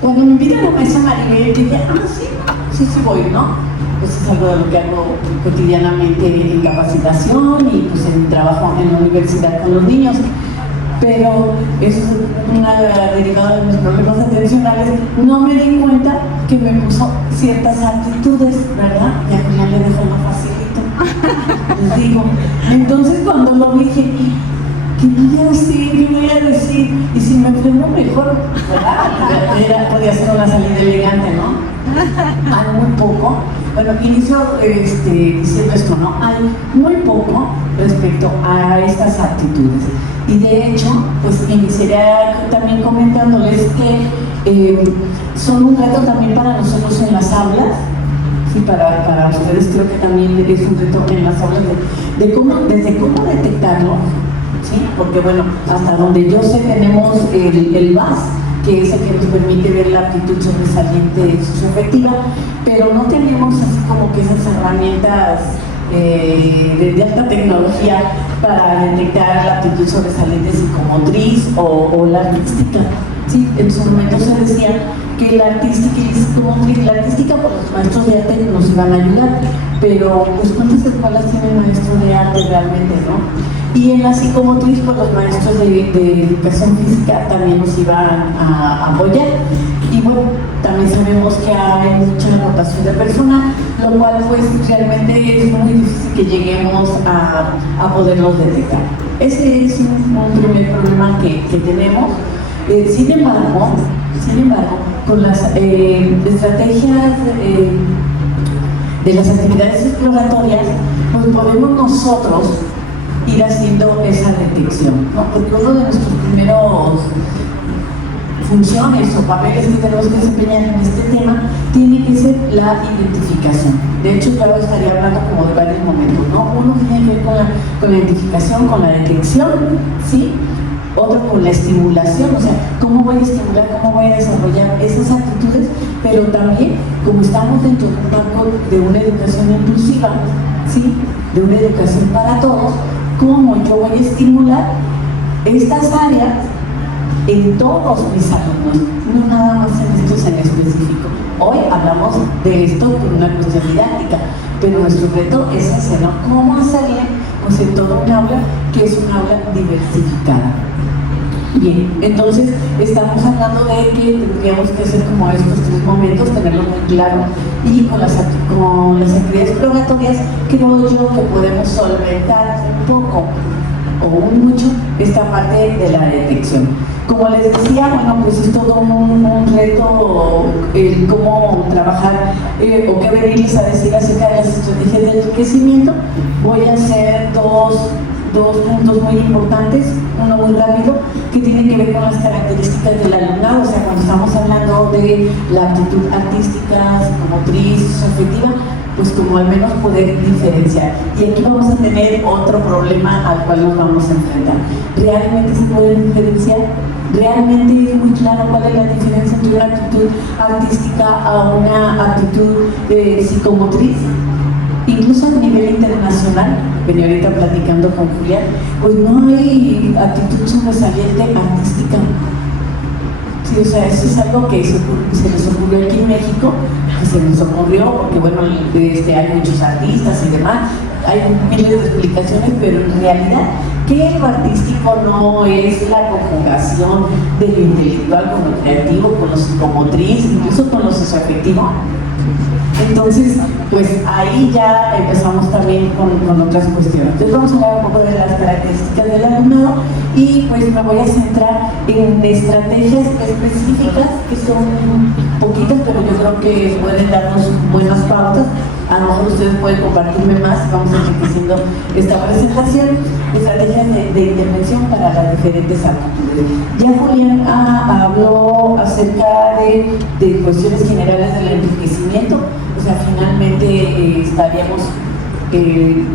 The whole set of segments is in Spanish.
cuando me invitan a Maestra Maribel, dije, sí voy, ¿no? Pues es algo de lo que hago cotidianamente en capacitación y pues en trabajo en la universidad con los niños. Pero eso es una derivada de mis problemas atencionales. No me di cuenta que me puso ciertas actitudes, ¿verdad? Y a Julián le dejó más facilito. Les digo. Entonces cuando lo dije, ¿qué voy a decir? Y si me freno mejor, ¿verdad? Podía ser una salida elegante, ¿no? Hay muy poco. Bueno, inicio diciendo esto, ¿no? Hay muy poco respecto a estas actitudes. Y de hecho, pues iniciaría también comentándoles que son un reto también para nosotros en las aulas. Sí, para ustedes creo que también es un reto en las aulas desde cómo detectarlo, ¿sí? Porque bueno, hasta donde yo sé tenemos el VAS, que es el que nos permite ver la aptitud sobresaliente socioafectiva, pero no tenemos así como que esas herramientas de alta tecnología para detectar la aptitud sobresaliente psicomotriz o la artística. Sí, en su momento se decía que la artística y la psicomotriz, la artística por los maestros de arte nos iban a ayudar, pero pues ¿cuántas escuelas tienen maestros de arte realmente, no? Y en la psicomotriz, pues los maestros de educación física también nos iban a apoyar. Y bueno, también sabemos que hay mucha rotación de personal, lo cual pues realmente es muy difícil que lleguemos a poderlos detectar. Ese es un primer problema que tenemos. Sin embargo, con las estrategias de las actividades exploratorias, pues podemos nosotros ir haciendo esa detección, ¿no? Porque uno de nuestros primeros funciones o papeles que tenemos que desempeñar en este tema tiene que ser la identificación. De hecho, yo estaría hablando como de varios momentos, ¿no? Uno tiene que ver con la identificación, con la detección, ¿sí? Otro con la estimulación, o sea, cómo voy a estimular, cómo voy a desarrollar esas actitudes, pero también, como estamos dentro de un marco de una educación inclusiva, ¿sí? De una educación para todos, cómo yo voy a estimular estas áreas en todos mis alumnos, no nada más en estos en específico. Hoy hablamos de esto por una cuestión didáctica, pero nuestro reto es ese, ¿no? ¿Cómo hacerle? Pues en todo un aula que es un aula diversificada. Bien, entonces estamos hablando de que tendríamos que hacer como estos tres momentos, tenerlo muy claro, y con las actividades exploratorias creo yo que podemos solventar un poco o un mucho esta parte de la detección. Como les decía, bueno, pues es todo un reto cómo trabajar o qué venirles a decir acerca de las estrategias del enriquecimiento. Voy a hacer dos puntos muy importantes, uno muy rápido, que tiene que ver con las características del alumnado, o sea, cuando estamos hablando de la aptitud artística, psicomotriz, afectiva, pues como al menos poder diferenciar. Y aquí vamos a tener otro problema al cual nos vamos a enfrentar. ¿Realmente se puede diferenciar? ¿Realmente es muy claro cuál es la diferencia entre una actitud artística a una actitud psicomotriz? Incluso a nivel internacional, venía ahorita platicando con Julián, pues no hay actitud sobresaliente artística. Sí, o sea, eso es algo que se les ocurrió aquí en México, que se nos ocurrió, porque bueno, hay muchos artistas y demás, hay miles de explicaciones, pero en realidad, que lo artístico no es la conjugación de lo intelectual con lo creativo, con lo psicomotriz, incluso con lo socioafectivo. Entonces, pues ahí ya empezamos también con otras cuestiones. Entonces vamos a hablar un poco de las características del alumnado y pues me voy a centrar en estrategias específicas que son poquitas, pero yo creo que pueden darnos buenas pautas. A lo mejor ustedes pueden compartirme más, vamos enriqueciendo esta presentación, estrategias de intervención para las diferentes actitudes. Ya Julián habló acerca de cuestiones generales del enriquecimiento, o sea, finalmente estaríamos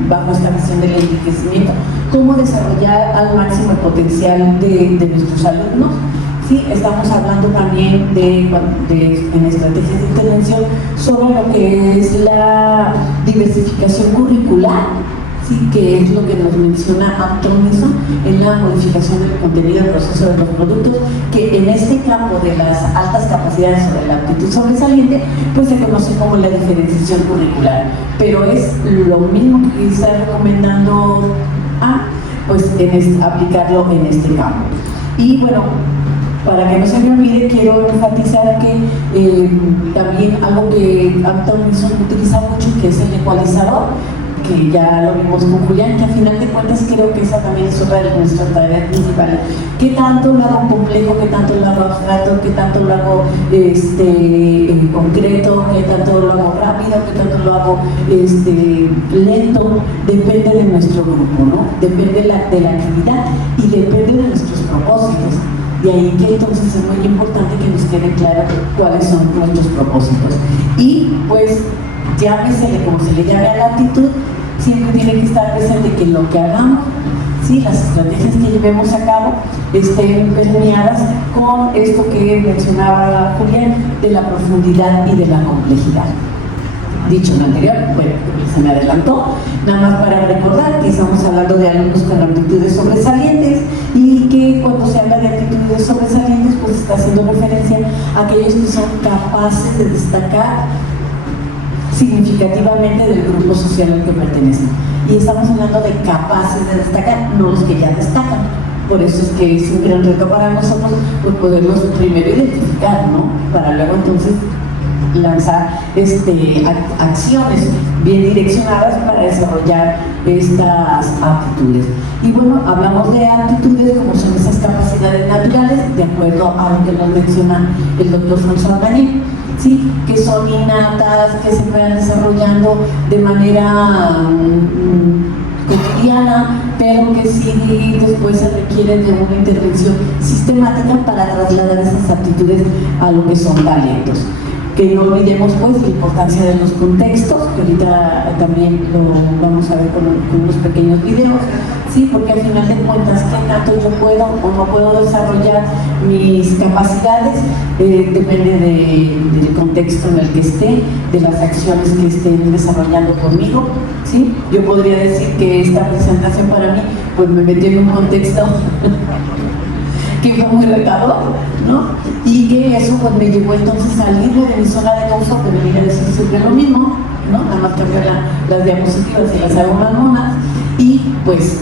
bajo esta visión del enriquecimiento, cómo desarrollar al máximo el potencial de nuestros alumnos. Sí, estamos hablando también en estrategias de intervención sobre lo que es la diversificación curricular, sí, que es lo que nos menciona Anton Nison en la modificación del contenido del proceso de los productos, que en este campo de las altas capacidades o de la aptitud sobresaliente, pues se conoce como la diferenciación curricular, pero es lo mismo que está recomendando pues aplicarlo en este campo. Y bueno, para que no se me olvide, quiero enfatizar que también algo que Anton Nison utiliza mucho, que es el ecualizador, que ya lo vimos con Julián, que a final de cuentas creo que esa también es otra de nuestras tareas principales. ¿Qué tanto lo hago complejo? ¿Qué tanto lo hago abstracto? ¿Qué tanto lo hago concreto? ¿Qué tanto lo hago rápido? ¿Qué tanto lo hago lento? Depende de nuestro grupo, ¿no? Depende de la actividad y depende de nuestros propósitos. De ahí que entonces es muy importante que nos quede claro cuáles son nuestros propósitos. Y pues llámesele como se le llame a la actitud, siempre tiene que estar presente que lo que hagamos, ¿sí?, las estrategias que llevemos a cabo estén permeadas con esto que mencionaba Julián, de la profundidad y de la complejidad. Dicho lo anterior, bueno, se me adelantó, nada más para recordar que estamos hablando de alumnos con aptitudes sobresalientes y que cuando se habla de aptitudes sobresalientes, pues está haciendo referencia a aquellos que son capaces de destacar significativamente del grupo social al que pertenecen. Y estamos hablando de capaces de destacar, no los que ya destacan. Por eso es que es un gran reto para nosotros, pues poderlos primero identificar, ¿no? Para luego entonces lanzar acciones bien direccionadas para desarrollar estas aptitudes. Y bueno, hablamos de aptitudes como son esas capacidades naturales, de acuerdo a lo que nos menciona el doctor François Gagné, ¿sí?, que son innatas, que se van desarrollando de manera cotidiana, pero que sí después se requieren de una intervención sistemática para trasladar esas aptitudes a lo que son talentos. Que no olvidemos pues la importancia de los contextos, que ahorita también lo vamos a ver con unos pequeños videos, ¿sí?, porque al final de cuentas, ¿qué tanto yo puedo o no puedo desarrollar mis capacidades? Depende del contexto en el que esté, de las acciones que estén desarrollando conmigo, ¿sí? Yo podría decir que esta presentación para mí, pues me metió en un contexto que fue muy retador, ¿no? Y que eso pues me llevó entonces a salirme de mi zona de confort, pero venir a decir siempre lo mismo, ¿no? Nada más cambiar las diapositivas y las hago más monas y pues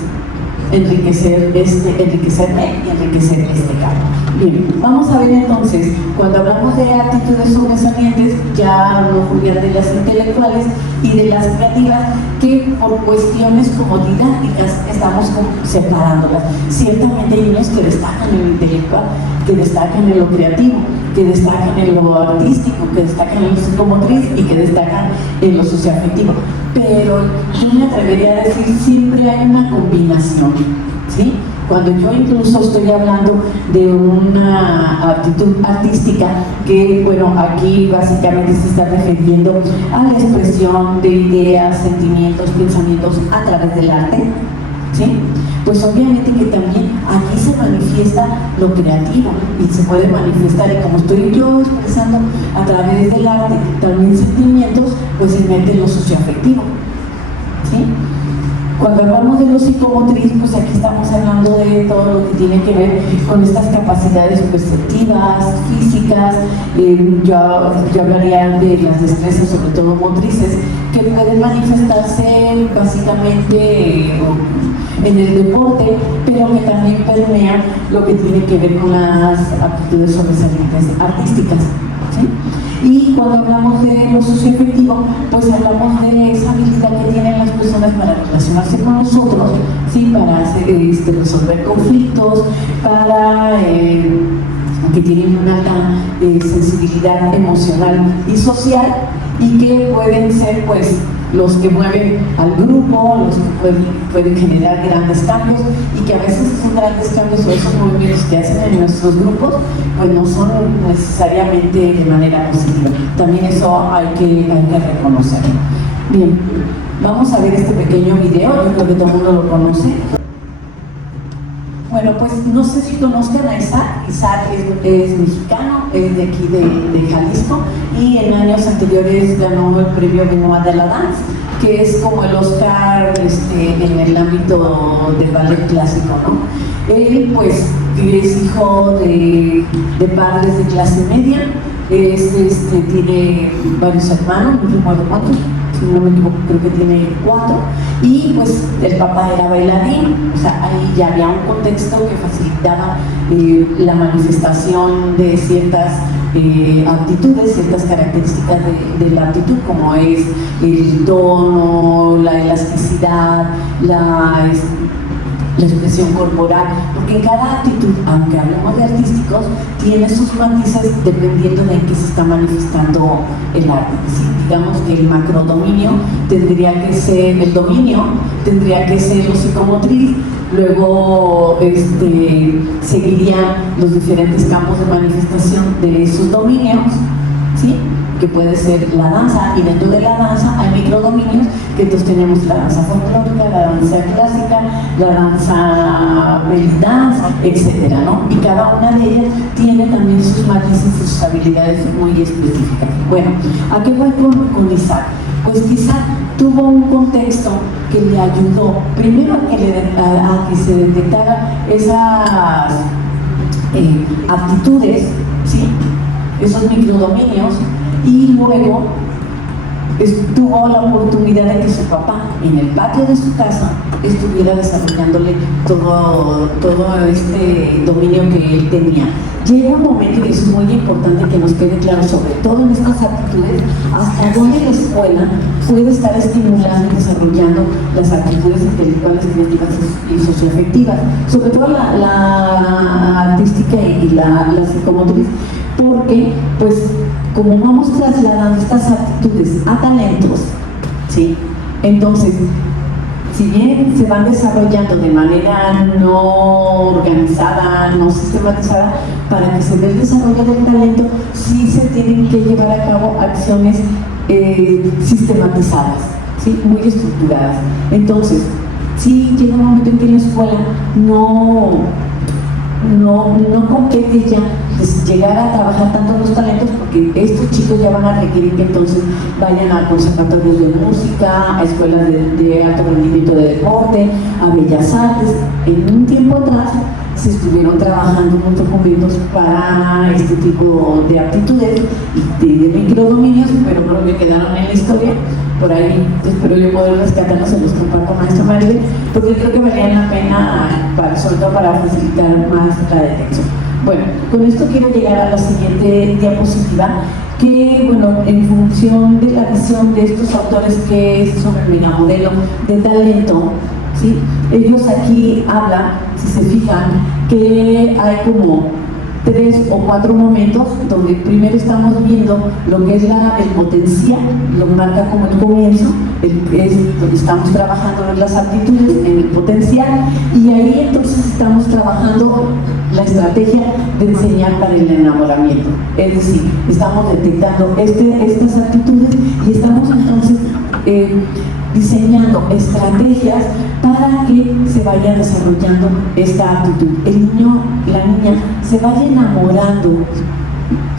enriquecerme y enriquecer este campo. Bien, vamos a ver entonces, cuando hablamos de actitudes sobresalientes, ya habló Julián de las intelectuales y de las creativas, que por cuestiones como didácticas estamos separándolas. Ciertamente hay unos que destacan en lo intelectual, que destacan en lo creativo, que destacan en lo artístico, que destacan en lo psicomotriz y que destacan en lo socioafectivo. Pero yo me atrevería a decir, siempre hay una combinación, ¿sí? Cuando yo incluso estoy hablando de una aptitud artística, que bueno, aquí básicamente se está refiriendo a la expresión de ideas, sentimientos, pensamientos a través del arte, ¿sí? Pues obviamente que también aquí se manifiesta lo creativo y se puede manifestar, y como estoy yo expresando a través del arte también sentimientos, pues se mete lo socioafectivo, ¿sí? Cuando hablamos de lo psicomotriz, pues aquí estamos hablando de todo lo que tiene que ver con estas capacidades perceptivas, físicas, yo hablaría de las destrezas, sobre todo motrices, que pueden manifestarse básicamente en el deporte, pero que también permean lo que tiene que ver con las aptitudes sobresalientes artísticas, ¿sí? Y cuando hablamos de lo socioafectivo, pues hablamos de esa habilidad que tienen las personas para relacionarse con nosotros, ¿sí?, para resolver conflictos, para que tienen una alta sensibilidad emocional y social, y que pueden ser pues los que mueven al grupo, los que pueden generar grandes cambios, y que a veces esos grandes cambios o esos movimientos que hacen en nuestros grupos pues no son necesariamente de manera positiva. También eso hay que reconocerlo. Bien, vamos a ver este pequeño video, yo creo que todo el mundo lo conoce. Bueno, pues no sé si conozcan a Isaac. Isaac es mexicano, es de aquí de Jalisco, y en años anteriores ganó el premio Benoit de la Danse, que es como el Oscar en el ámbito del ballet clásico, ¿no? Él pues es hijo de padres de clase media, tiene varios hermanos, no recuerdo cuántos, si no me equivoco creo que tiene 4, y pues el papá era bailarín, o sea, ahí ya había un contexto que facilitaba la manifestación de ciertas aptitudes, ciertas características de la aptitud, como es el tono, la elasticidad, la expresión corporal, porque en cada actitud, aunque hablemos de artísticos, tiene sus matices dependiendo de en qué se está manifestando el arte. ¿Sí? Digamos que el macrodominio tendría que ser, el dominio tendría que ser lo psicomotriz, luego seguirían los diferentes campos de manifestación de esos dominios, ¿sí? Que puede ser la danza, y dentro de la danza hay microdominios, que entonces tenemos la danza folclórica, la danza clásica, la danza belly dance, etcétera, ¿no? Y cada una de ellas tiene también sus matices y sus habilidades muy específicas. Bueno, ¿a qué voy con Isaac? Pues quizá tuvo un contexto que le ayudó, primero a que se detectaran esas aptitudes, ¿sí? Esos microdominios, y luego tuvo la oportunidad de que su papá en el patio de su casa estuviera desarrollándole todo este dominio que él tenía. Llega un momento, y eso es muy importante que nos quede claro, sobre todo en estas aptitudes, hasta dónde la escuela puede estar estimulando y desarrollando las actitudes intelectuales, creativas y socioafectivas, sobre todo la artística y la psicomotriz, porque pues como vamos trasladando estas aptitudes a talentos, ¿sí? Entonces, si bien se van desarrollando de manera no organizada, no sistematizada, para que se dé el desarrollo del talento, sí se tienen que llevar a cabo acciones sistematizadas, ¿sí? Muy estructuradas. Entonces, sí llega un momento en que la escuela no compete ya llegar a trabajar tanto los talentos, porque estos chicos ya van a requerir que entonces vayan a conservatorios de música, a escuelas de alto rendimiento de deporte, a bellas artes. En un tiempo atrás se estuvieron trabajando muchos documentos para este tipo de aptitudes y de microdominios, pero creo que quedaron en la historia. Por ahí espero yo poder rescatarlos, se los comparto, maestra Maribel, porque creo que valían la pena, sobre todo para facilitar más la detección. Bueno, con esto quiero llegar a la siguiente diapositiva, que bueno, en función de la visión de estos autores, que es sobre el megamodelo de talento, ¿sí? Ellos aquí hablan, si se fijan, que hay como 3 o 4 momentos donde primero estamos viendo lo que es el potencial, lo marca como el comienzo, es donde estamos trabajando en las aptitudes, en el potencial, y ahí entonces estamos trabajando la estrategia de enseñar para el enamoramiento. Es decir, estamos detectando estas aptitudes y estamos entonces diseñando estrategias para que se vaya desarrollando esta aptitud. El niño, la niña, se vaya enamorando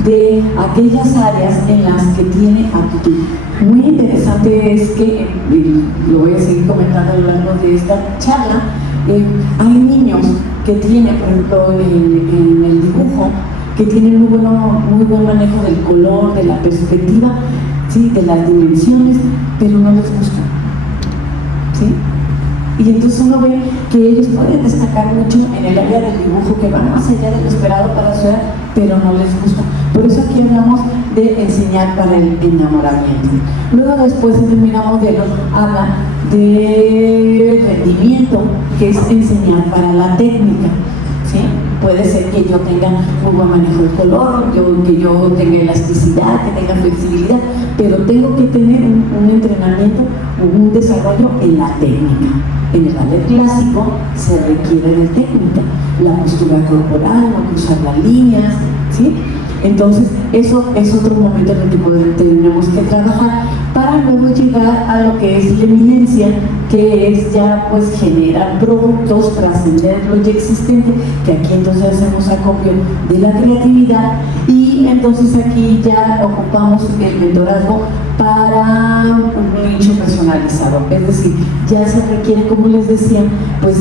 de aquellas áreas en las que tiene aptitud. Muy interesante es que, lo voy a seguir comentando a lo largo de esta charla, hay niños que tienen, por ejemplo, en el dibujo, que tienen muy buen manejo del color, de la perspectiva, ¿sí? De las dimensiones, pero no les gusta, ¿sí? Y entonces uno ve que ellos pueden destacar mucho en el área del dibujo, que van más allá de lo esperado para su edad, pero no les gusta. Por eso aquí hablamos de enseñar para el enamoramiento. Luego, después en el megamodelo habla de rendimiento, que es enseñar para la técnica, ¿sí? Puede ser que yo tenga un buen manejo de color, que yo tenga elasticidad, que tenga flexibilidad, pero tengo que tener un entrenamiento, un desarrollo en la técnica. En el ballet clásico se requiere de técnica, la postura corporal, no cruzar las líneas, ¿sí? Entonces, eso es otro momento en el que tenemos que trabajar para luego llegar a lo que es la eminencia, que es ya pues generar productos, trascender lo ya existente, que aquí entonces hacemos acopio de la creatividad y Y entonces aquí ya ocupamos el mentorazgo para un nicho personalizado, es decir, ya se requiere, como les decía, pues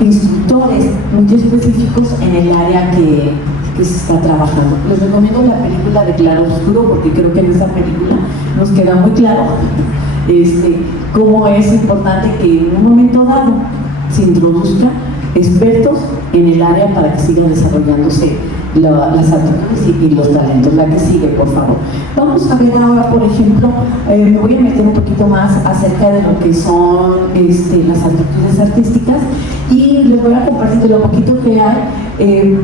instructores muy específicos en el área que se está trabajando. Les recomiendo la película de Claro Oscuro, porque creo que en esa película nos queda muy claro cómo es importante que en un momento dado se introduzca expertos en el área para que sigan desarrollándose las aptitudes y los talentos. La que sigue, por favor. Vamos a ver ahora, por ejemplo, me voy a meter un poquito más acerca de lo que son las aptitudes artísticas, y les voy a compartir de lo poquito que hay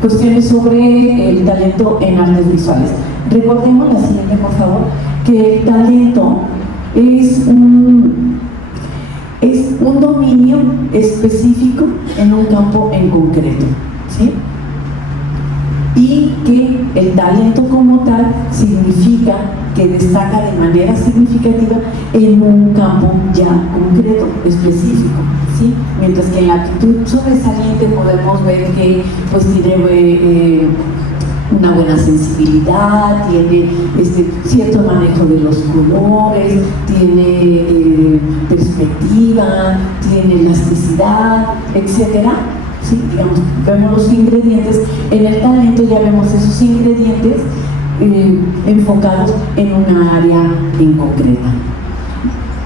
cuestiones sobre el talento en artes visuales. Recordemos la siguiente, por favor, que el talento es un dominio específico en un campo en concreto, ¿sí? Y que el talento como tal significa que destaca de manera significativa en un campo ya concreto, específico, ¿sí? Mientras que en la actitud sobresaliente podemos ver que pues tiene una buena sensibilidad, tiene cierto manejo de los colores, tiene perspectiva, tiene elasticidad, etcétera. ¿Sí? Digamos, vemos los ingredientes. En el talento ya vemos esos ingredientes enfocados en una área en concreta.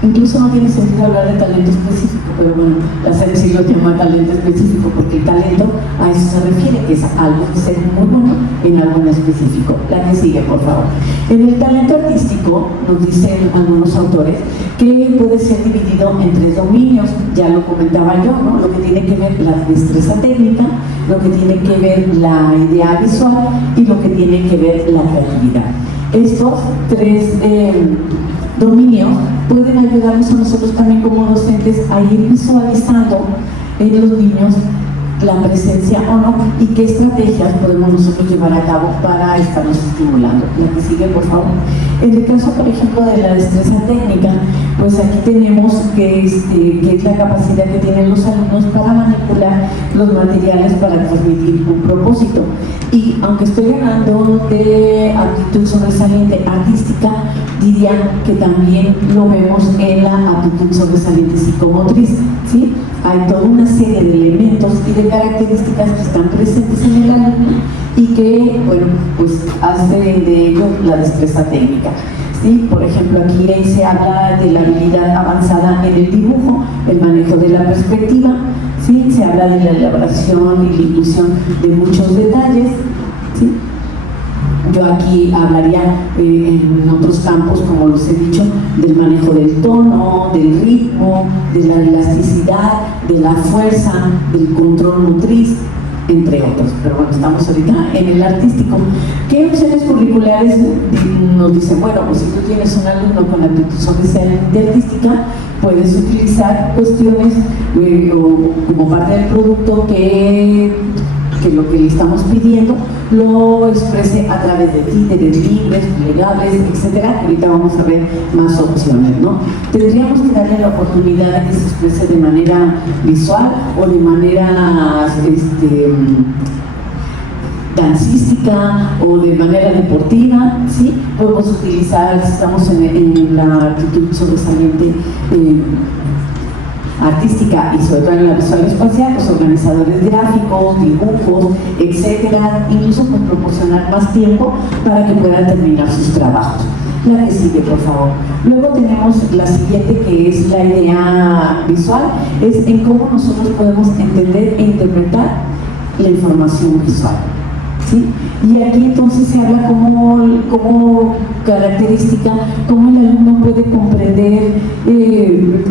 Incluso no tiene sentido hablar de talento específico, pero bueno, la CENSI lo llama talento específico porque el talento a eso se refiere, que es algo que ser muy bueno en algo en específico. La que sigue, por favor. En el talento artístico, nos dicen algunos autores, que puede ser dividido en 3 dominios, ya lo comentaba yo, ¿no? Lo que tiene que ver la destreza técnica, lo que tiene que ver la idea visual y lo que tiene que ver la creatividad. Estos 3 dominios pueden ayudarnos a nosotros también como docentes a ir visualizando en los niños la presencia o no, y qué estrategias podemos nosotros llevar a cabo para estarnos estimulando. La que sigue, por favor. En el caso, por ejemplo, de la destreza técnica, pues aquí tenemos que es la capacidad que tienen los alumnos para manipular los materiales para transmitir un propósito. Y aunque estoy hablando de aptitud sobresaliente artística, diría que también lo vemos en la aptitud sobresaliente psicomotriz, ¿sí? Hay toda una serie de elementos y de características que están presentes en el alumno y que, bueno, pues hace de ello la destreza técnica. ¿Sí? Por ejemplo, aquí se habla de la habilidad avanzada en el dibujo, el manejo de la perspectiva, ¿sí? Se habla de la elaboración y la inclusión de muchos detalles, ¿sí? Yo aquí hablaría en otros campos, como los he dicho, del manejo del tono, del ritmo, de la elasticidad, de la fuerza, del control motriz, entre otros. Pero bueno, estamos ahorita en el artístico. ¿Qué opciones curriculares nos dicen? Bueno, pues si tú tienes un alumno con aptitud sobresaliente artística, puedes utilizar cuestiones como parte del producto que lo que le estamos pidiendo lo exprese a través de títeres libres, plegables, etcétera. Ahorita vamos a ver más opciones, ¿no? Tendríamos que darle la oportunidad de que se exprese de manera visual o de manera dancística o de manera deportiva, ¿sí? Podemos utilizar, si estamos en la actitud sobresaliente artística y sobre todo en la visual espacial, pues organizadores gráficos, dibujos, etcétera, incluso pues proporcionar más tiempo para que puedan terminar sus trabajos. La que sigue, por favor. Luego tenemos la siguiente, que es la idea visual, es en cómo nosotros podemos entender e interpretar la información visual, ¿sí? Y aquí entonces se habla como característica, cómo el alumno puede comprender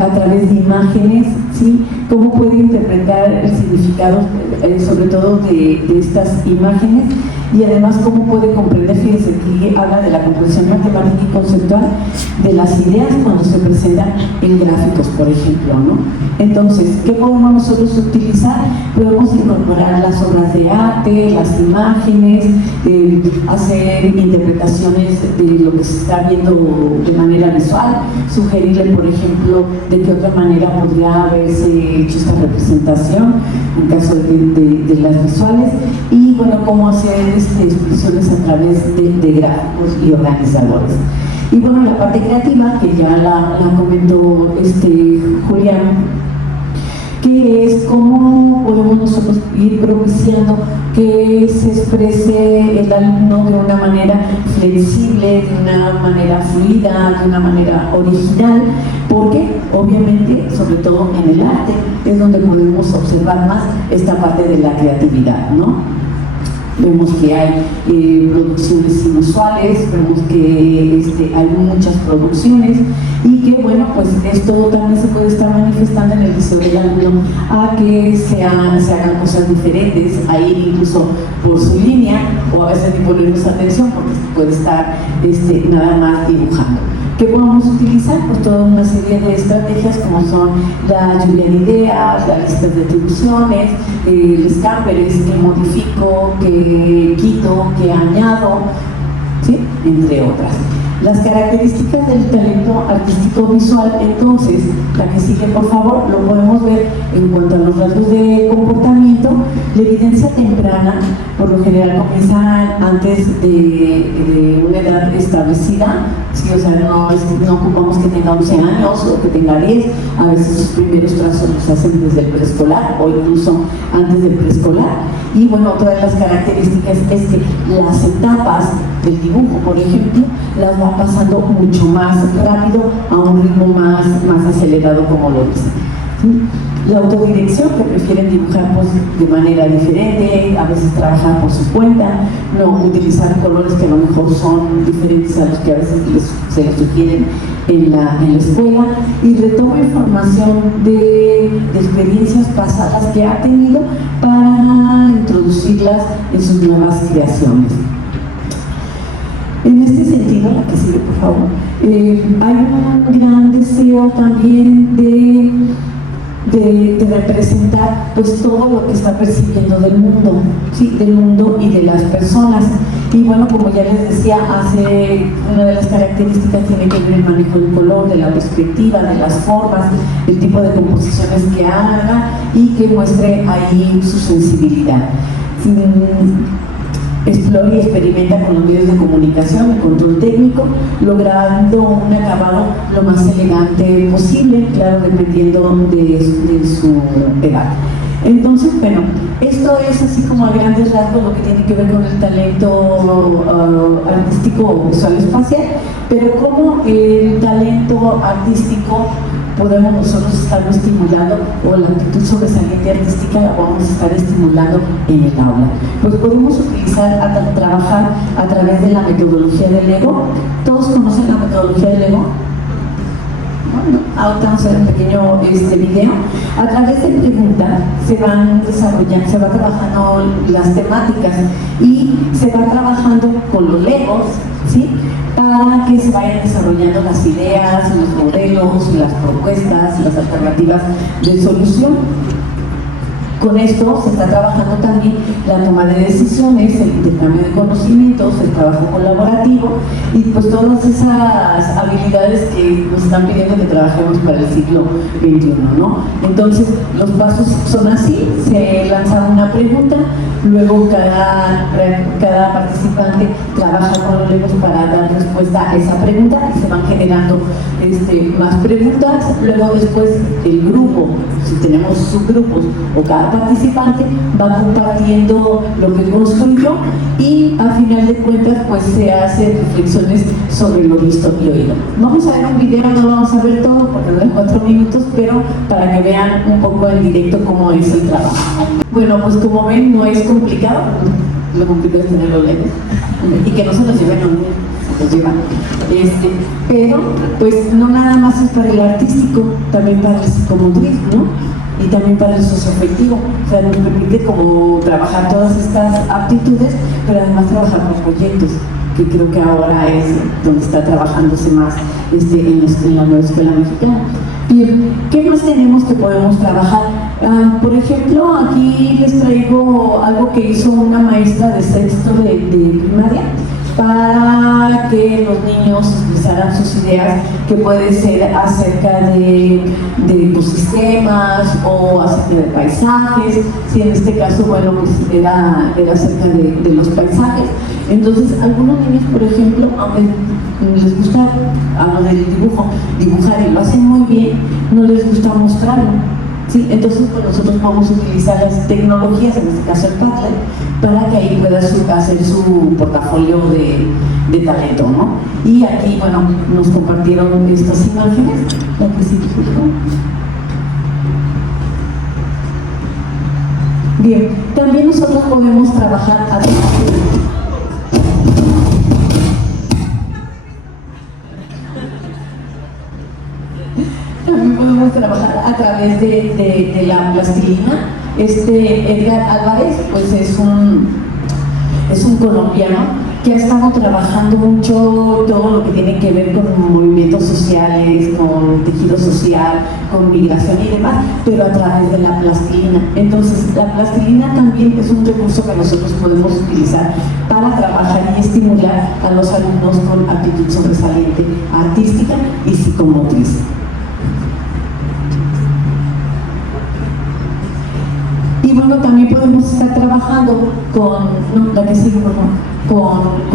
a través de imágenes, ¿sí? Cómo puede interpretar el significado, sobre todo de estas imágenes, y además cómo puede comprender, fíjense, aquí habla de la comprensión matemática y conceptual de las ideas cuando se presentan en gráficos, por ejemplo, ¿no? Entonces, ¿qué podemos nosotros utilizar? Podemos incorporar las obras de arte, las imágenes, hacer interpretaciones de lo que se está viendo de manera visual, sugerirle, por ejemplo, de qué otra manera podría haber haberse hecho esta representación en caso de las visuales, y bueno, cómo hacer expresiones a través de gráficos y organizadores. Y bueno, la parte creativa, que ya la comentó Julián, que es cómo podemos nosotros ir propiciando que se exprese el alumno de una manera flexible, de una manera fluida, de una manera original, porque obviamente, sobre todo en el arte, es donde podemos observar más esta parte de la creatividad, ¿no? Vemos que hay producciones inusuales, vemos que hay muchas producciones, y que bueno, pues esto también se puede estar manifestando en el deseo del alumno a que se hagan cosas diferentes, a ir incluso por su línea, o a veces ni ponernos atención porque puede estar nada más dibujando. ¿Qué podemos utilizar? Pues toda una serie de estrategias, como son la lluvia de ideas, las listas de atribuciones, los camperes que modifico, que quito, que añado, ¿sí? Entre otras. Las características del talento artístico visual, entonces, la que sigue, por favor, lo podemos ver en cuanto a los rasgos de comportamiento. La evidencia temprana, por lo general, comienza antes de una edad establecida, ¿sí? O sea, no ocupamos que tenga 11 años o que tenga 10, a veces sus primeros trazos los hacen desde el preescolar o incluso antes del preescolar. Y bueno, otra de las características es que las etapas del dibujo, por ejemplo, las va pasando mucho más rápido, a un ritmo más acelerado, como lo dice. ¿Sí? La autodirección, que prefieren dibujar pues, de manera diferente, a veces trabajar por su cuenta, no utilizar colores que a lo mejor son diferentes a los que a veces se les sugieren en la escuela, y retoma información de experiencias pasadas que ha tenido para introducirlas en sus nuevas creaciones. En este sentido, la que sigue, por favor, hay un gran deseo también de representar pues todo lo que está percibiendo del mundo, ¿sí? Del mundo y de las personas. Y bueno, como ya les decía, una de las características tiene que ver el manejo del color, de la perspectiva, de las formas, el tipo de composiciones que haga y que muestre ahí su sensibilidad. Explora y experimenta con los medios de comunicación y control técnico, logrando un acabado lo más elegante posible, claro, dependiendo de su edad. Entonces, bueno, esto es así como a grandes rasgos lo que tiene que ver con el talento artístico visual espacial, pero cómo el talento artístico podemos nosotros estarlo estimulando, o la actitud sobresaliente artística la vamos a estar estimulando en el aula. Pues podemos utilizar, trabajar a través de la metodología del Lego. ¿Todos conocen la metodología del Lego? Bueno, ahora vamos a ver un pequeño video. A través de preguntas se van desarrollando, se va trabajando las temáticas y se va trabajando con los Legos, ¿sí? Para que se vayan desarrollando las ideas, los modelos, las propuestas, las alternativas de solución. Con esto se está trabajando también la toma de decisiones, el intercambio de conocimientos, el trabajo colaborativo y pues todas esas habilidades que nos están pidiendo que trabajemos para el siglo XXI, ¿no? Entonces, los pasos son así: se lanza una pregunta, luego cada participante trabaja con los Legos para dar respuesta a esa pregunta y se van generando más preguntas. Luego después el grupo, si tenemos subgrupos o cada participante va compartiendo lo que construyó y a final de cuentas pues se hacen reflexiones sobre lo visto y oído. Vamos a ver un video, no vamos a ver todo porque dura 4 minutos, pero para que vean un poco en directo cómo es el trabajo. Bueno, pues como ven, no es complicado, lo complicado es tener los lentes y que no se los lleven donde los llevan. Pero pues no nada más es para el artístico, también para el psicomotriz, ¿no? Y también para el socioafectivo, o sea, nos permite como trabajar todas estas aptitudes, pero además trabajar con proyectos, que creo que ahora es donde está trabajándose más en la nueva escuela mexicana. Bien, ¿qué más tenemos que podemos trabajar? Por ejemplo, aquí les traigo algo que hizo una maestra de sexto de primaria. para que los niños expresaran sus ideas, que puede ser acerca de ecosistemas o acerca de paisajes. Si en este caso, bueno, pues era acerca de los paisajes. Entonces, algunos niños, por ejemplo, aunque les gusta, hablo del dibujo, dibujar y lo hacen muy bien, no les gusta mostrarlo. ¿Sí? Entonces, pues nosotros podemos utilizar las tecnologías, en este caso el Padlet, para que ahí pueda hacer su portafolio de talento, ¿no? Y aquí, bueno, nos compartieron estas imágenes. La que sí, por favor. Bien, también nosotros podemos trabajar a También podemos trabajar a través de la plastilina. Edgar Álvarez, pues es un colombiano que ha estado trabajando mucho todo lo que tiene que ver con movimientos sociales, con tejido social, con migración y demás, pero a través de la plastilina. Entonces, la plastilina también es un recurso que nosotros podemos utilizar para trabajar y estimular a los alumnos con aptitud sobresaliente artística y psicomotriz. Y bueno, también podemos estar trabajando con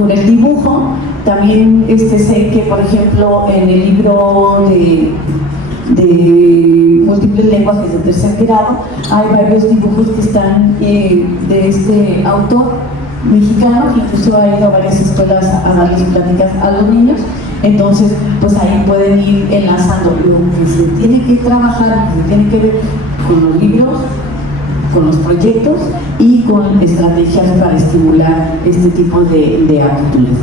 el dibujo. También sé que, por ejemplo, en el libro de múltiples lenguajes de tercer grado hay varios dibujos que están de este autor mexicano, que incluso ha ido a varias escuelas a darles pláticas a los niños. Entonces, pues ahí pueden ir enlazando lo que se tiene que trabajar, lo que tiene que ver con los libros, con los proyectos y con estrategias para estimular este tipo de actitudes.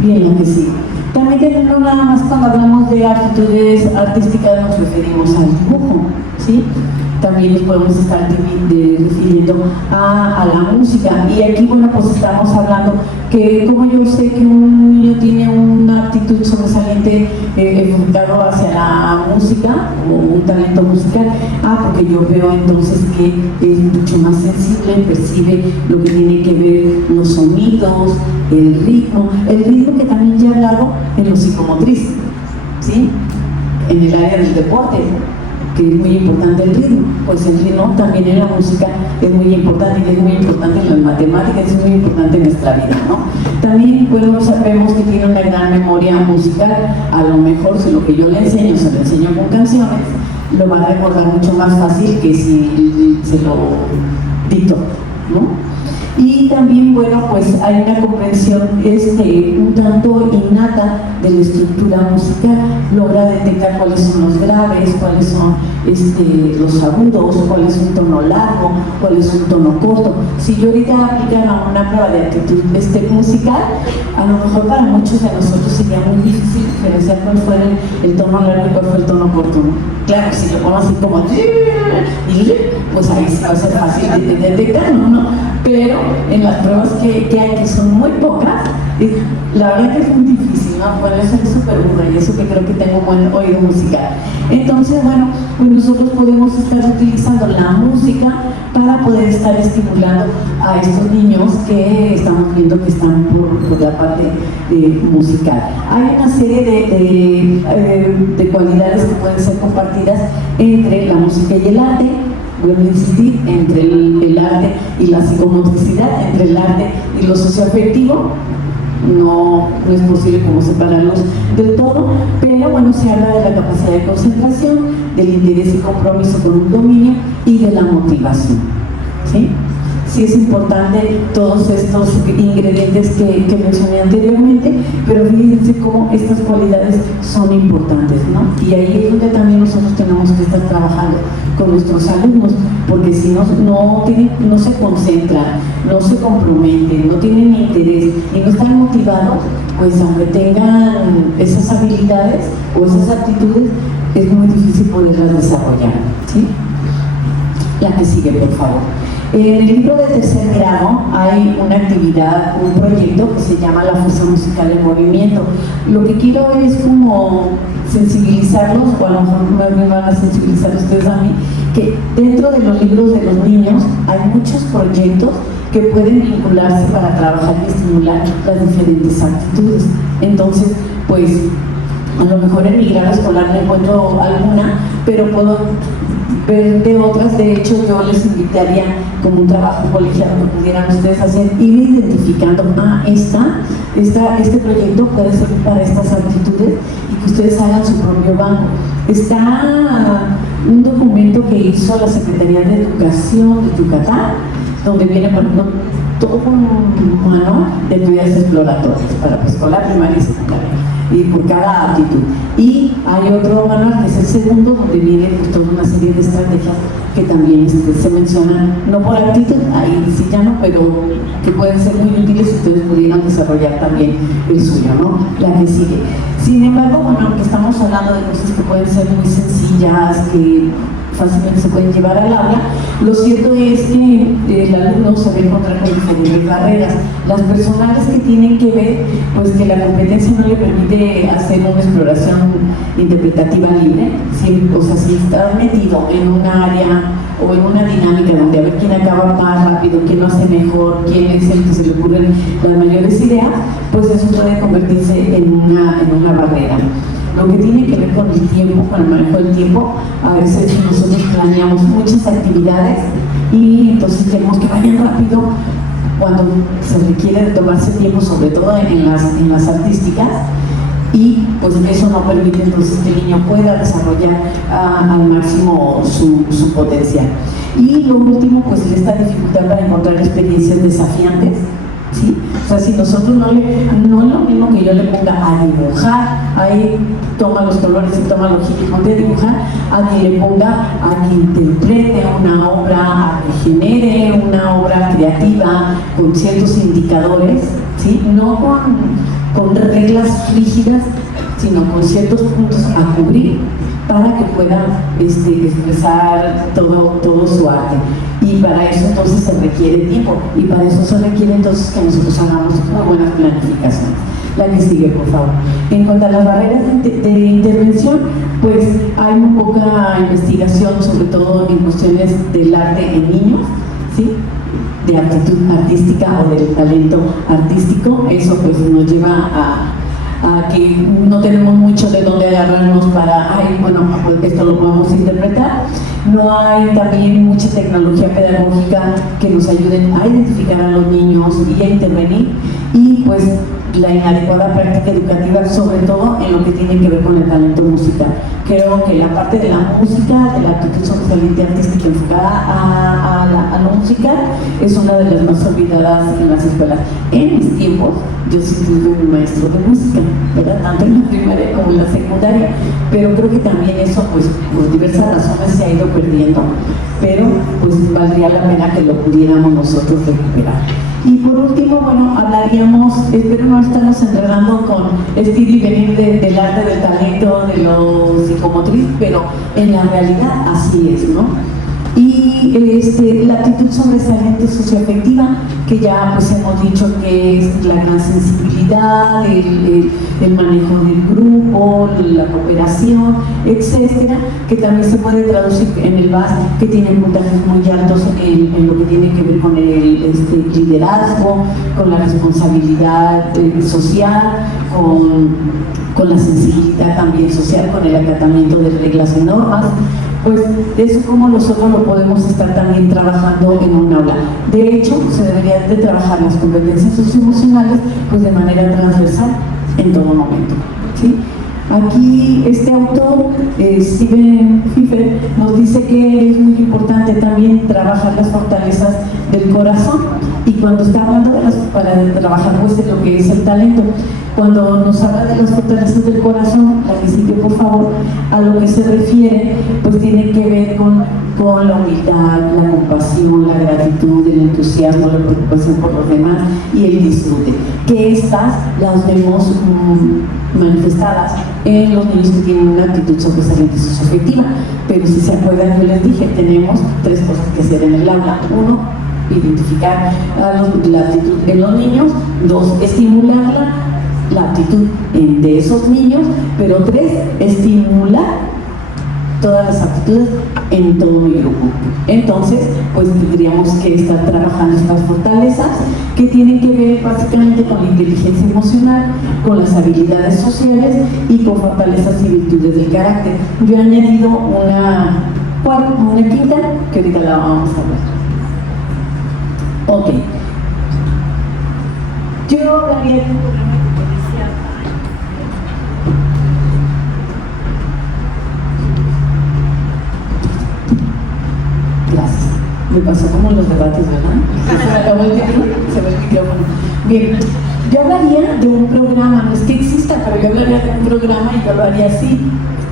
Bien, lo que sí. También no nada más cuando hablamos de actitudes artísticas nos referimos al dibujo, ¿sí? También nos podemos estar refiriendo a la música. Y aquí, bueno, pues estamos hablando que como yo sé que un niño tiene una actitud sobresaliente enfocado hacia la música o un talento musical, porque yo veo entonces que es mucho más sensible, percibe lo que tiene que ver los sonidos, el ritmo que también ya he hablado en lo psicomotriz, ¿sí? En el área del deporte, que es muy importante el ritmo, pues el ritmo también en la música es muy importante, y es muy importante en las matemáticas, es muy importante en nuestra vida, ¿no? También, bueno, sabemos que tiene una gran memoria musical. A lo mejor si lo que yo le enseño se lo enseño con canciones, lo va a recordar mucho más fácil que si se lo dicto, ¿no? Y también, bueno, pues hay una comprensión un tanto innata de la estructura musical, logra detectar cuáles son los graves, cuáles son los agudos, cuál es un tono largo, cuál es un tono corto. Si yo ahorita aplicara una prueba de actitud musical, a lo mejor para muchos de nosotros sería muy difícil diferenciar cuál fue el tono largo y cuál fue el tono corto, ¿no? Claro, si lo pongo así como pues ahí sí va a ser fácil de detectarlo, ¿no? Pero en las pruebas que hay, que son muy pocas, la verdad que es muy difícil, ¿no? Bueno, eso es súper burra y eso que creo que tengo buen oído musical. Entonces, bueno, pues nosotros podemos estar utilizando la música para poder estar estimulando a estos niños que estamos viendo que están por la parte musical. Hay una serie de cualidades que pueden ser compartidas entre la música y el arte. Vuelvo a insistir, entre el arte y la psicomotricidad, entre el arte y lo socioafectivo. No es posible como separarlos del todo, pero bueno, se habla de la capacidad de concentración, del interés y compromiso con un dominio y de la motivación, ¿sí? Sí es importante todos estos ingredientes que mencioné anteriormente, pero fíjense cómo estas cualidades son importantes, ¿no? Y ahí es donde también nosotros tenemos que estar trabajando con nuestros alumnos, porque si no se concentran, no se comprometen, no tienen interés y no están motivados, pues aunque tengan esas habilidades o esas aptitudes, es muy difícil poderlas desarrollar, ¿sí? La que sigue, por favor. En el libro de tercer grado hay una actividad, un proyecto que se llama La Fuerza Musical en Movimiento. Lo que quiero es como sensibilizarlos, o a lo mejor me van a sensibilizar ustedes a mí, que dentro de los libros de los niños hay muchos proyectos que pueden vincularse para trabajar y estimular las diferentes actitudes. Entonces, pues, a lo mejor en mi grado escolar no encuentro alguna, pero puedo ver de otras. De hecho, yo les invitaría como un trabajo colegiado que pudieran ustedes hacer, ir identificando, este proyecto puede ser para estas actitudes, y que ustedes hagan su propio banco. Está un documento que hizo la Secretaría de Educación de Yucatán, donde viene, por ejemplo, todo un manual de actividades exploratorias para preescolar, primaria y secundaria, y por cada aptitud. Y hay otro manual, que es el segundo, donde viene pues toda una serie de estrategias que también se mencionan, no por aptitud, ahí sí ya no, pero que pueden ser muy útiles si ustedes pudieran desarrollar también el suyo, ¿no? La que sigue. Sin embargo, bueno, aunque estamos hablando de cosas que pueden ser muy sencillas, que fácilmente se pueden llevar al aula, lo cierto es que el alumno se va a encontrar con diferentes barreras. Las personales, que tienen que ver, pues que la competencia no le permite hacer una exploración interpretativa libre, ¿sí? O sea, si está metido en un área o en una dinámica donde a ver quién acaba más rápido, quién lo hace mejor, quién es el que se le ocurren las mayores ideas, pues eso puede convertirse en una barrera. Lo que tiene que ver con el tiempo, con el manejo del tiempo, a veces nosotros planeamos muchas actividades y entonces queremos que vayan rápido, cuando se requiere de tomarse tiempo, sobre todo en las artísticas, y pues eso no permite entonces que el niño pueda desarrollar al máximo su potencial. Y lo último, pues esta dificultad para encontrar experiencias desafiantes, ¿sí? O sea, si nosotros no es lo mismo que yo le ponga a dibujar, ahí toma los colores y toma los giros de dibujar, a que le ponga a que interprete una obra, a que genere una obra creativa con ciertos indicadores, ¿sí? No con reglas rígidas, sino con ciertos puntos a cubrir para que pueda expresar todo su arte. Y para eso entonces se requiere tiempo, y para eso se requiere entonces que nosotros hagamos muy buenas planificaciones. La que sigue, por favor. En cuanto a las barreras de intervención, pues hay muy poca investigación, sobre todo en cuestiones del arte en niños, ¿sí? De aptitud artística o del talento artístico. Eso pues nos lleva a que no tenemos mucho de dónde agarrarnos para, pues esto lo podemos interpretar. No hay también mucha tecnología pedagógica que nos ayude a identificar a los niños y a intervenir, y pues la inadecuada práctica educativa, sobre todo en lo que tiene que ver con el talento musical. Creo que la parte de la música, de la actitud sobresaliente artística enfocada a lo musical, es una de las más olvidadas en las escuelas. En mis tiempos, yo sí tuve un maestro de música, ¿verdad? Tanto en la primaria como en la secundaria, pero creo que también eso, pues, por diversas razones se ha ido perdiendo, pero pues valdría la pena que lo pudiéramos nosotros recuperar. Y por último, bueno, hablaríamos, espero no estarnos enredando con este ir y venir del arte, del talento, de lo psicomotriz, pero en la realidad así es, ¿no? Y la actitud sobresaliente socioafectiva, que ya pues hemos dicho que es la gran sensibilidad, el manejo del grupo, la cooperación, etcétera, que también se puede traducir en el VAS, que tiene puntajes muy altos en lo que tiene que ver con el liderazgo, con la responsabilidad social, con la sensibilidad también social, con el acatamiento de reglas y normas. Pues eso como nosotros lo podemos estar también trabajando en un aula. De hecho, se debería de trabajar las competencias socioemocionales pues de manera transversal en todo momento, ¿sí? Aquí este autor, Steven Pfeffer, nos dice que es muy importante también trabajar las fortalezas del corazón, y cuando está hablando para trabajar pues lo que es el talento, cuando nos habla de las fortalezas del corazón, la que sigue por favor, a lo que se refiere pues tiene que ver con la humildad, la compasión, la gratitud, el entusiasmo, la preocupación por los demás y el disfrute, que estas las vemos manifestadas en los niños que tienen una actitud sobresaliente socioafectiva. Pero si se acuerdan, yo les dije, tenemos 3 cosas que hacer en el aula. 1, identificar la actitud en los niños. 2, estimular la actitud de esos niños. Pero 3, estimular todas las aptitudes en todo mi grupo. Entonces, pues tendríamos que estar trabajando estas fortalezas que tienen que ver básicamente con la inteligencia emocional, con las habilidades sociales y con fortalezas y virtudes del carácter. Yo he añadido una quinta que ahorita la vamos a ver. Ok. Yo hablaría de un problema que decía. Gracias. Me pasó como en los debates, ¿verdad? Se me acabó el tiempo, se ve el micrófono. Bien, yo hablaría de un programa, no es que exista, pero yo hablaría de un programa y yo lo haría así,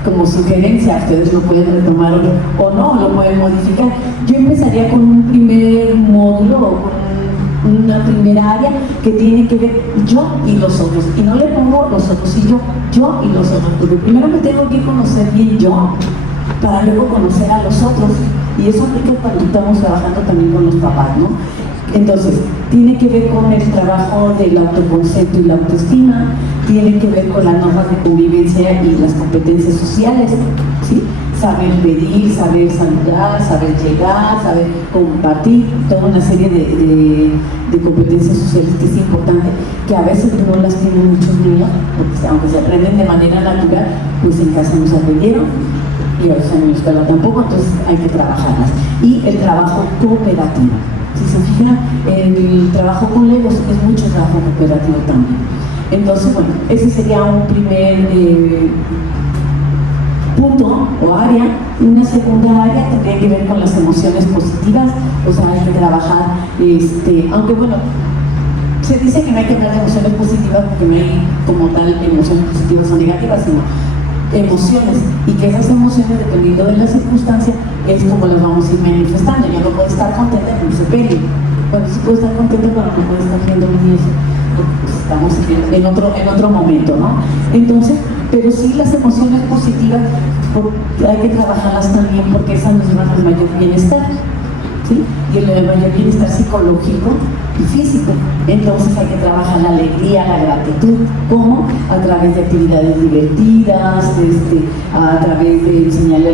como sugerencia. Ustedes lo pueden retomar o no, lo pueden modificar. Yo empezaría con un primer módulo o con una primera área que tiene que ver yo y los otros. Y no le pongo los otros y yo y los otros, porque primero me tengo que conocer bien yo, para luego conocer a los otros. Y eso aplica cuando estamos trabajando también con los papás, ¿no? Entonces, tiene que ver con el trabajo del autoconcepto y la autoestima, tiene que ver con las normas de convivencia y las competencias sociales, ¿sí? Saber pedir, saber saludar, saber llegar, saber compartir, toda una serie de competencias sociales que es importante, que a veces no las tienen muchos niños, porque aunque se aprenden de manera natural, pues en casa no se aprendieron, y a veces en la escuela tampoco, entonces hay que trabajarlas. Y el trabajo cooperativo. Si se fijan, el trabajo con Legos es mucho trabajo cooperativo también. Entonces, bueno, ese sería un primer punto o área. Una segunda área tendría que ver con las emociones positivas, o sea, hay que trabajar, aunque bueno, se dice que no hay que hablar de emociones positivas porque no hay como tal emociones positivas o negativas, sino emociones, y que esas emociones, dependiendo de la circunstancia, es como las vamos a ir manifestando. Yo no puedo estar contenta cuando se pegue, cuando sí puedo estar contenta cuando no puedo estar viendo mi hijo, porque pues, estamos en otro momento, ¿no? Entonces, pero sí las emociones positivas hay que trabajarlas también, porque esas nos dan el mayor bienestar, ¿sí? Y el mayor bienestar psicológico y físico. Entonces hay que trabajar la alegría, la gratitud, ¿cómo? A través de actividades divertidas, a través de enseñarle a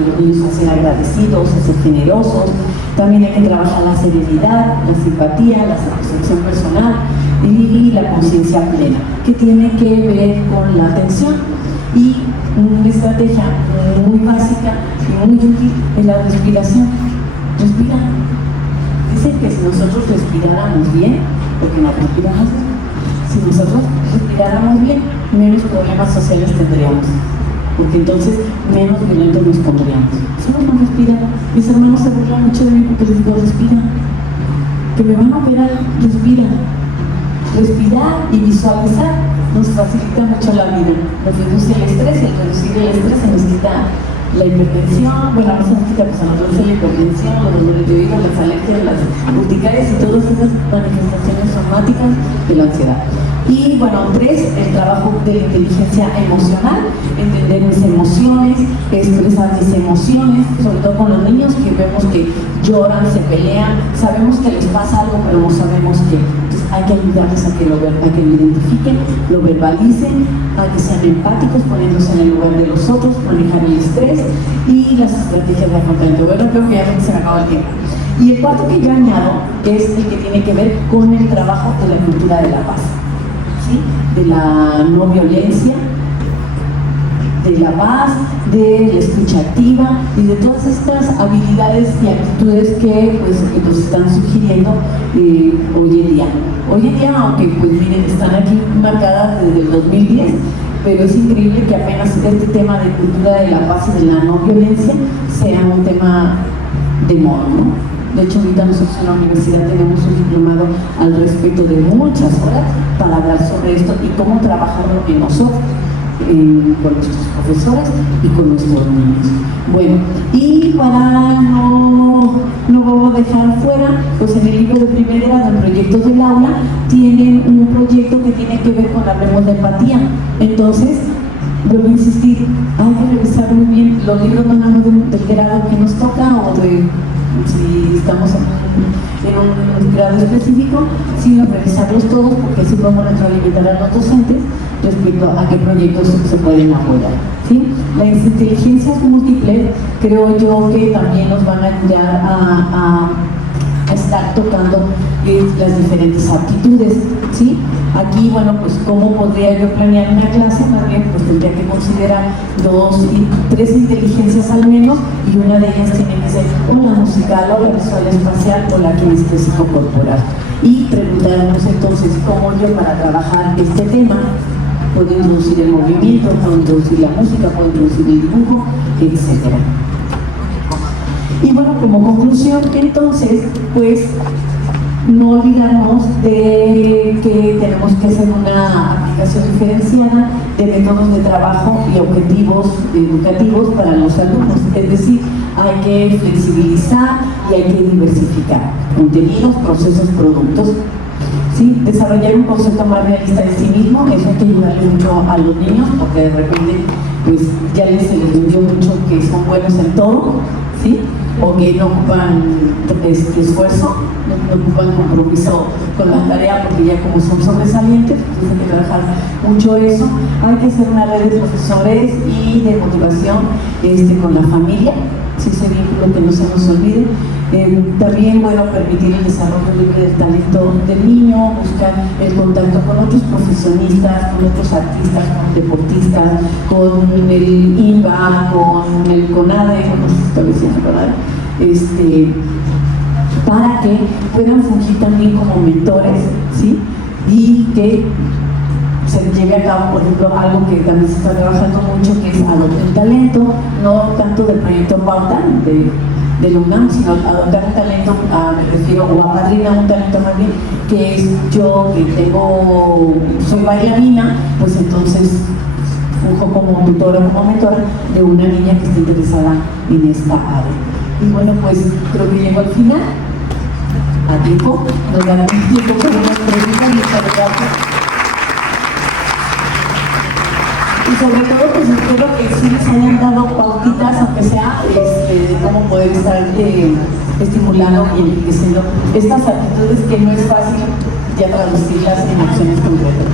los niños a ser agradecidos, a ser generosos. También hay que trabajar la serenidad, la simpatía, la satisfacción personal y la conciencia plena, que tiene que ver con la atención. Y una estrategia muy básica y muy útil es la respiración. Respira. Dicen que si nosotros respiráramos bien, porque no respiramos bien, si nosotros respiráramos bien, menos problemas sociales tendríamos, porque entonces menos violentos nos pondríamos. Solo no respiran. Mis hermanos se burlan mucho de mí porque les digo, respira, que me van a operar, respira. Respirar y visualizar nos facilita mucho la vida, nos reduce el estrés, y al reducir el estrés se nos quita la hipertensión, bueno, no se nos quita, pues se nos reduce la hipertensión, los dolores de oído, las alergias, las urticarias y todas esas manifestaciones somáticas de la ansiedad. Y bueno, 3, el trabajo de la inteligencia emocional, entender mis emociones, expresar mis emociones, sobre todo con los niños que vemos que lloran, se pelean, sabemos que les pasa algo, pero no sabemos que hay que ayudarles a que lo identifiquen, lo verbalicen, a que sean empáticos, poniéndose en el lugar de los otros, manejar el estrés y las estrategias de afrontamiento. Bueno, creo que ya se me acabó el tiempo. Y el cuarto que yo añado es el que tiene que ver con el trabajo de la cultura de la paz, ¿sí? De la no violencia, de la paz, de la escucha activa y de todas estas habilidades y actitudes que nos están sugiriendo hoy en día. Hoy en día, aunque pues miren, están aquí marcadas desde el 2010, pero es increíble que apenas este tema de cultura de la paz y de la no violencia sea un tema de moda, ¿no? De hecho, ahorita nosotros en la universidad tenemos un diplomado al respecto de muchas horas para hablar sobre esto y cómo trabajarlo en nosotros, con nuestros profesores y con nuestros niños. Bueno, y para no dejar fuera, pues en el libro de primer grado, en Proyectos del Aula, tienen un proyecto que tiene que ver con Hablemos de Empatía. Entonces, vuelvo a insistir, hay que revisar muy bien los libros, no nada más del grado que nos toca o de si estamos en un grado específico, sino revisarlos todos, porque así podemos retroalimentar a los docentes respecto a qué proyectos se pueden apoyar, ¿sí? Las inteligencias múltiples creo yo que también nos van a ayudar a estar tocando las diferentes aptitudes, ¿sí? Aquí, bueno, pues cómo podría yo planear una clase, más bien pues tendría que considerar 2 y 3 inteligencias al menos, y una de ellas tiene que ser o la musical, o la visual espacial, o la kinestésico corporal, y preguntarnos entonces cómo yo para trabajar este tema puedo introducir el movimiento, puedo introducir la música, puedo introducir el dibujo, etcétera. Y bueno, como conclusión, entonces, pues no olvidarnos de que tenemos que hacer una aplicación diferenciada de métodos de trabajo y objetivos educativos para los alumnos. Es decir, hay que flexibilizar y hay que diversificar contenidos, procesos, productos. ¿Sí? Desarrollar un concepto más realista de sí mismo, eso hay que ayudarle mucho a los niños, porque de repente pues ya se les vendió mucho que son buenos en todo, ¿sí? O que no ocupan esfuerzo, no ocupan compromiso con la tarea, porque ya como son sobresalientes, pues hay que trabajar mucho eso. Hay que hacer una red de profesores y de motivación con la familia, ¿sí? Ese vínculo que no se nos olvide. También, bueno, permitir el desarrollo libre del talento del niño, buscar el contacto con otros profesionistas, con otros artistas, con deportistas, con el INVA, con el CONADE, como se establece en el CONADE, para que puedan fungir también como mentores, ¿sí? Y que se lleve a cabo, por ejemplo, algo que también se está trabajando mucho, que es adoptar el talento, no tanto del proyecto Pauta, de la UNAM, sino adoptar un talento, me refiero, o apadrinar un talento más bien, que es yo que soy bailarina, pues entonces funjo como tutora o como mentora de una niña que esté interesada en esta área. Y bueno, pues creo que llego al final, a tiempo, nos darán tiempo para unas preguntas, muchas gracias. Y sobre todo, pues espero que sí les hayan dado pautitas, aunque sea, de cómo poder estar estimulando y enriqueciendo estas actitudes que no es fácil ya traducirlas en acciones concretas.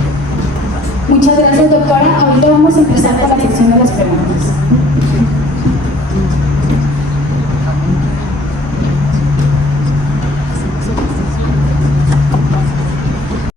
Muchas gracias, doctora. Ahorita vamos a empezar con la sección de las preguntas.